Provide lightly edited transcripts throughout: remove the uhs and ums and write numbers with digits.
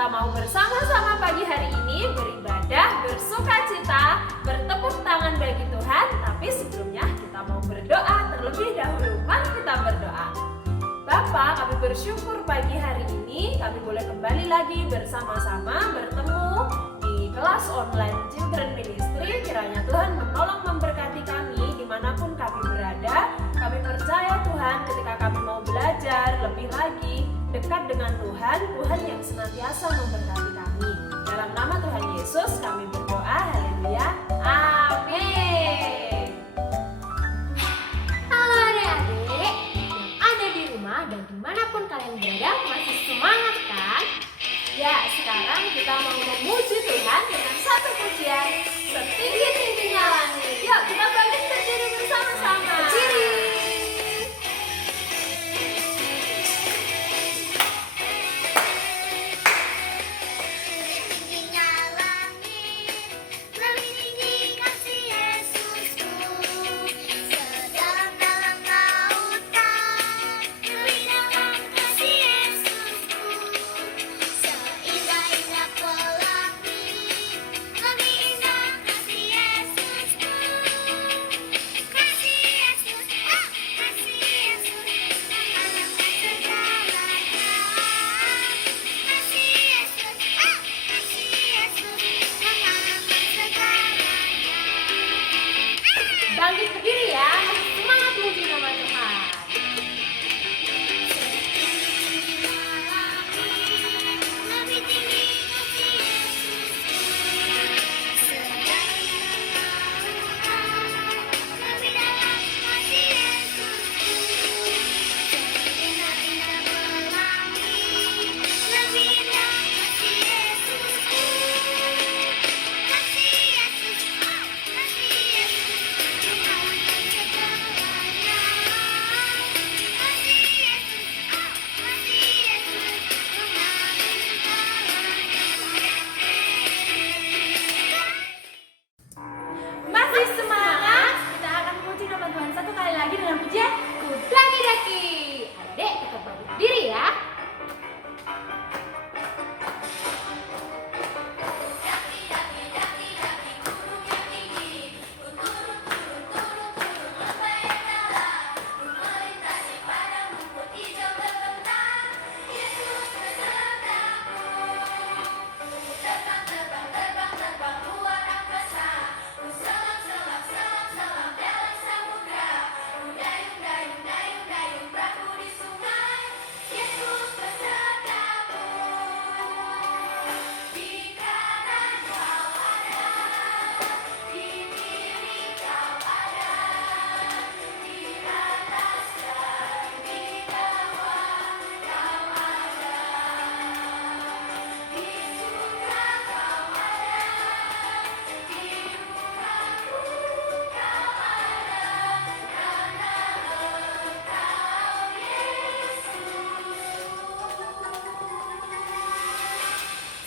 kita mau bersama-sama pagi hari ini beribadah, bersukacita, bertepuk tangan bagi Tuhan. Tapi sebelumnya kita mau berdoa terlebih dahulu. Mari kita berdoa. Bapa, kami bersyukur pagi hari ini kami boleh kembali lagi bersama-sama bertemu di kelas online Children Ministry. Kiranya Tuhan menolong memberkati kami dimanapun kami berada. Kami percaya Tuhan ketika kami mau belajar lebih lagi dekat dengan Tuhan, Tuhan yang senantiasa memberkati kami. Dalam nama Tuhan Yesus kami berdoa, haleluya, amin. Halo adik-adik yang ada di rumah dan dimanapun kalian berada, masih semangat kan? Ya, sekarang kita mau memuji Tuhan dengan satu pujian setinggi-tingginya langit. Yuk kita bangkit berdiri bersama-sama. Berdiri. Bangkit berdiri ya, semangat muji nama Tuhan. Masih semangat? Kita akan memuji nama Tuhan satu kali lagi dengan pujian Ku Daki-Daki. Adik, kita bangkit berdiri ya.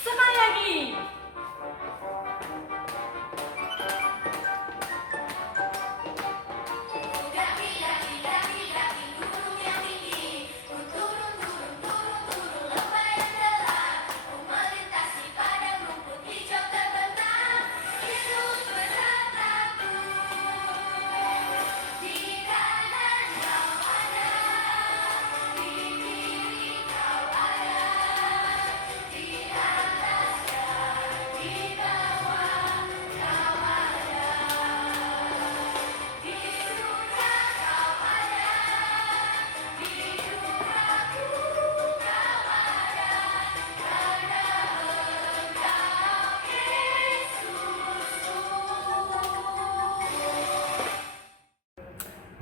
Sekali lagi.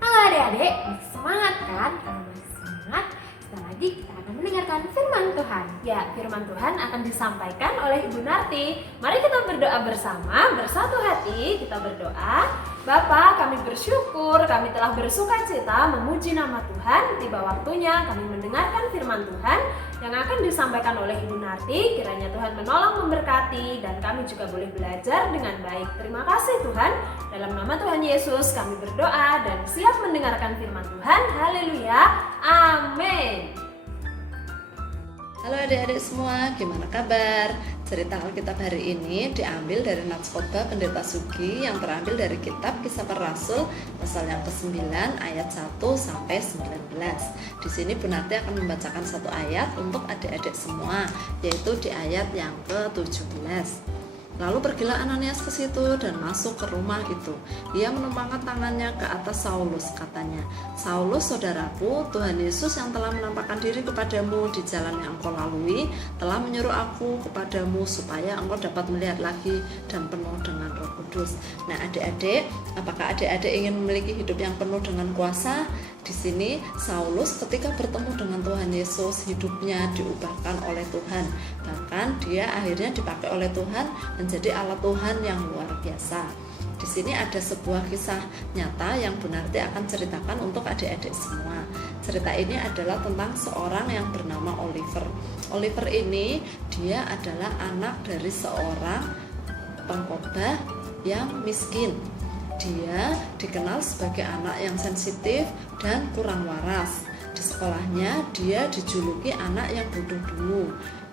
Halo adik-adik, masih semangat kan? Kalau masih semangat, setelah lagi kita akan mendengarkan firman Tuhan. Ya, firman Tuhan akan disampaikan oleh Ibu Narti. Mari kita berdoa bersama, bersatu hati kita berdoa. Bapa, kami bersyukur, kami telah bersukacita memuji nama Tuhan. Tiba waktunya kami mendengarkan firman Tuhan yang akan disampaikan oleh Ibu Narti. Kiranya Tuhan menolong memberkati dan kami juga boleh belajar dengan baik. Terima kasih Tuhan. Dalam nama Tuhan Yesus kami berdoa dan siap mendengarkan firman Tuhan. Haleluya. Amin. Halo adik-adik semua, gimana kabar? Cerita Alkitab hari ini diambil dari Nats Khotbah Pendeta Sugi yang terambil dari kitab Kisah Para Rasul pasal yang ke-9 ayat 1 sampai 19. Di sini Bu Narti akan membacakan satu ayat untuk adik-adik semua, yaitu di ayat yang ke-17. Lalu pergilah Ananias ke situ dan masuk ke rumah itu. Ia menumpangkan tangannya ke atas Saulus, katanya, "Saulus, saudaraku, Tuhan Yesus yang telah menampakkan diri kepadamu di jalan yang engkau lalui, telah menyuruh aku kepadamu supaya engkau dapat melihat lagi dan penuh dengan Roh Kudus." Nah, adik-adik, apakah adik-adik ingin memiliki hidup yang penuh dengan kuasa? Di sini Saulus ketika bertemu dengan Tuhan Yesus, hidupnya diubahkan oleh Tuhan. Bahkan dia akhirnya dipakai oleh Tuhan menjadi alat Tuhan yang luar biasa. Di sini ada sebuah kisah nyata yang Bu Narti akan ceritakan untuk adik-adik semua. Cerita ini adalah tentang seorang yang bernama Oliver. Oliver ini dia adalah anak dari seorang pengkhotbah yang miskin. Dia dikenal sebagai anak yang sensitif dan kurang waras. Di sekolahnya dia dijuluki anak yang bodoh dulu.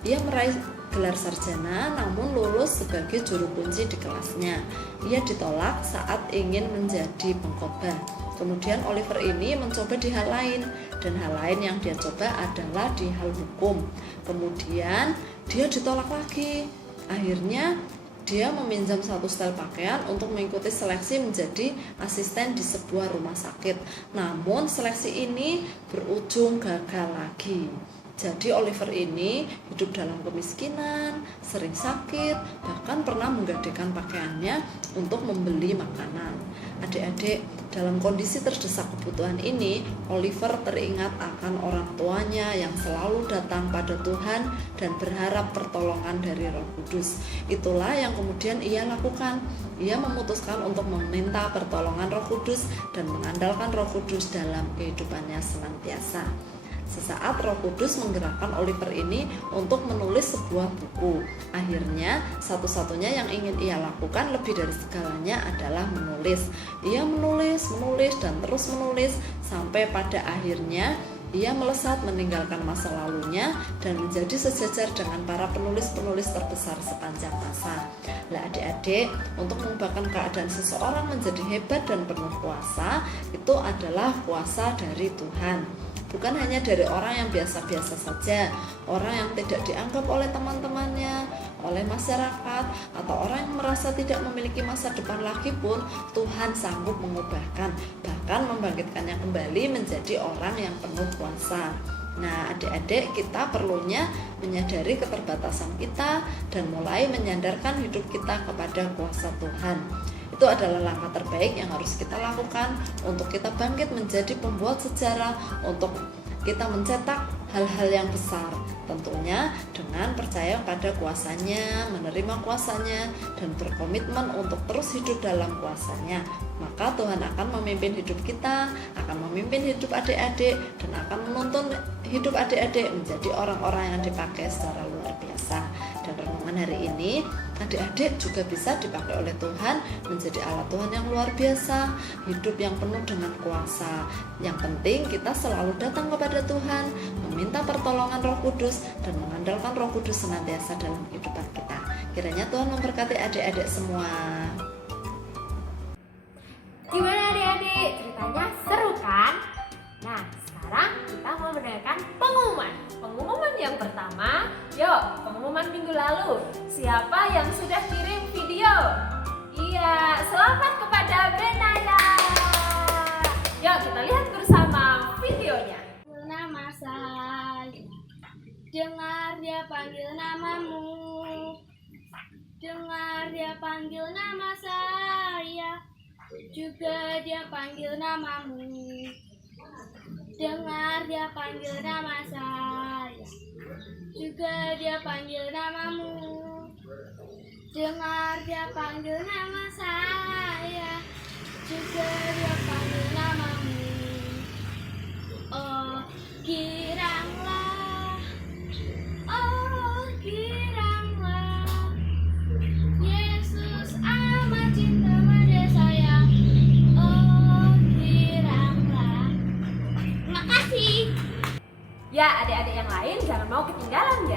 Ia meraih gelar sarjana namun lulus sebagai juru kunci di kelasnya. Ia ditolak saat ingin menjadi pengkhotbah. Kemudian Oliver ini mencoba di hal lain, dan hal lain yang dia coba adalah di hal hukum. Kemudian dia ditolak lagi. Akhirnya dia meminjam satu setel pakaian untuk mengikuti seleksi menjadi asisten di sebuah rumah sakit. Namun seleksi ini berujung gagal lagi. Jadi Oliver ini hidup dalam kemiskinan, sering sakit, bahkan pernah menggadaikan pakaiannya untuk membeli makanan. Adik-adik, dalam kondisi terdesak kebutuhan ini, Oliver teringat akan orang tuanya yang selalu datang pada Tuhan dan berharap pertolongan dari Roh Kudus. Itulah yang kemudian ia lakukan. Ia memutuskan untuk meminta pertolongan Roh Kudus dan mengandalkan Roh Kudus dalam kehidupannya senantiasa. Sesaat Roh Kudus menggerakkan Oliver ini untuk menulis sebuah buku. Akhirnya satu-satunya yang ingin ia lakukan lebih dari segalanya adalah menulis. Ia menulis dan terus menulis sampai pada akhirnya ia melesat meninggalkan masa lalunya dan menjadi sejajar dengan para penulis-penulis terbesar sepanjang masa. Lah adik-adik, untuk mengubahkan keadaan seseorang menjadi hebat dan penuh kuasa, itu adalah kuasa dari Tuhan. Bukan hanya dari orang yang biasa-biasa saja, orang yang tidak dianggap oleh teman-temannya, oleh masyarakat, atau orang yang merasa tidak memiliki masa depan lagi pun Tuhan sanggup mengubahkan, bahkan membangkitkannya kembali menjadi orang yang penuh kuasa. Nah, adik-adik, kita perlunya menyadari keterbatasan kita dan mulai menyandarkan hidup kita kepada kuasa Tuhan. Itu adalah langkah terbaik yang harus kita lakukan untuk kita bangkit menjadi pembuat sejarah, untuk kita mencetak hal-hal yang besar, tentunya dengan percaya pada kuasanya, menerima kuasanya, dan berkomitmen untuk terus hidup dalam kuasanya. Maka Tuhan akan memimpin hidup kita, akan memimpin hidup adik-adik, dan akan menuntun hidup adik-adik menjadi orang-orang yang dipakai secara luar biasa. Dan renungan hari ini, adik-adik juga bisa dipakai oleh Tuhan menjadi alat Tuhan yang luar biasa, hidup yang penuh dengan kuasa. Yang penting kita selalu datang kepada Tuhan, meminta pertolongan Roh Kudus, dan mengandalkan Roh Kudus senantiasa dalam kehidupan kita. Kiranya Tuhan memberkati adik-adik semua. Gimana adik-adik? Ceritanya seru kan? Nah, sekarang kita mau mendengarkan pengumuman. Pengumuman yang pertama, yuk pengumuman minggu lalu. Siapa yang sudah kirim video? Iya, selamat kepada Benaya. Yuk kita lihat bersama videonya. Nama saya, dengar dia panggil namamu, dengar dia panggil nama saya, juga dia panggil namamu, dengar dia panggil nama saya, juga dia panggil namamu, dengar dia panggil nama saya, juga dia panggil namamu. Oh giranglah, Yesus amat cinta pada saya. Oh giranglah. Makasih. Ya adik-adik yang lain jangan mau ketinggalan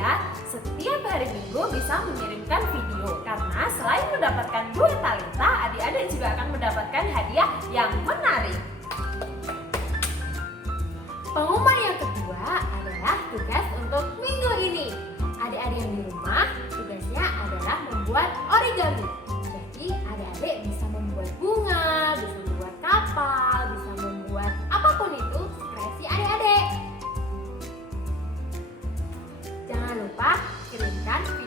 bisa mengirimkan video karena selain mendapatkan duit talenta, adik-adik juga akan mendapatkan hadiah yang menarik. Pengumuman yang kedua adalah tugas untuk minggu ini. Adik-adik yang di rumah, tugasnya adalah membuat origami. Jadi adik-adik bisa membuat bunga, bisa membuat kapal, bisa membuat apapun itu kreasi adik-adik. Jangan lupa kirimkan